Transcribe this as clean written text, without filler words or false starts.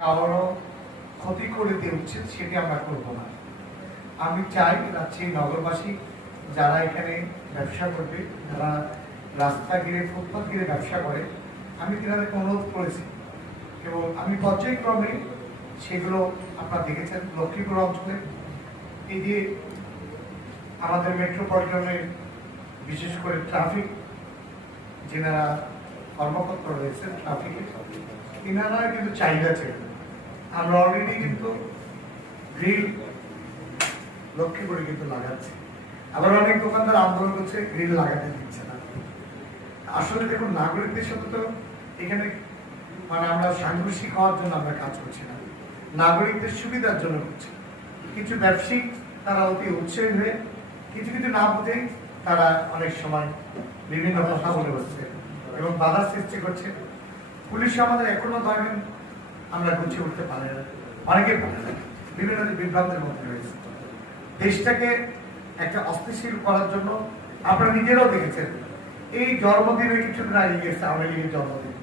কারো ক্ষতি করে দিয়ে উচিত সেটি আমরা করব না। আমি চাই রাজশাহী নগরবাসী যারা এখানে ব্যবসা করবে, যারা রাস্তা ঘিরে ফুটপাত ঘিরে ব্যবসা করে, আমি তাদেরকে অনুরোধ করেছি এবং আমি পর্যায়ক্রমে সেগুলো আপনারা দেখেছেন লক্ষ্মীপুর অঞ্চলে এই যে আমাদের মেট্রোপলিটনে বিশেষ করে ট্রাফিক যেনারা কর্মকর্তা রয়েছেন ট্রাফিকে, এনারা কিন্তু চাহিদা ছিল। আমরা অলরেডি কিন্তু গ্রিল লক্ষ্মীপুরে কিন্তু লাগাচ্ছি, আবার অনেক দোকানদার আন্দোলন করছে গ্রিল লাগাতে দিচ্ছে না। আসলে দেখুন, নাগরিকদের সাথে তো এখানে মানে আমরা সাংঘর্ষিক হওয়ার জন্য আমরা কাজ করছি না, নাগরিকদের সুবিধার জন্য করছি। কিছু ব্যবসায়িক তারা অতি উৎসাহী হয়ে কিছু কিছু না বুঝেই তারা অনেক সময় বিভিন্ন কথা বলে বসছে এবং বাধা সৃষ্টি করছে। পুলিশ আমাদের এখনো ধরেন আমরা গুছিয়ে উঠতে পারে না, অনেকে পারে না, বিভিন্ন বিভ্রান্তের মধ্যে রয়েছে। দেশটাকে একটা অস্থিতিশীল করার জন্য আপনারা নিজেরাও দেখেছেন, এই জন্মদিনে কিছুদিন আগে গেছে আওয়ামী লীগের জন্মদিন,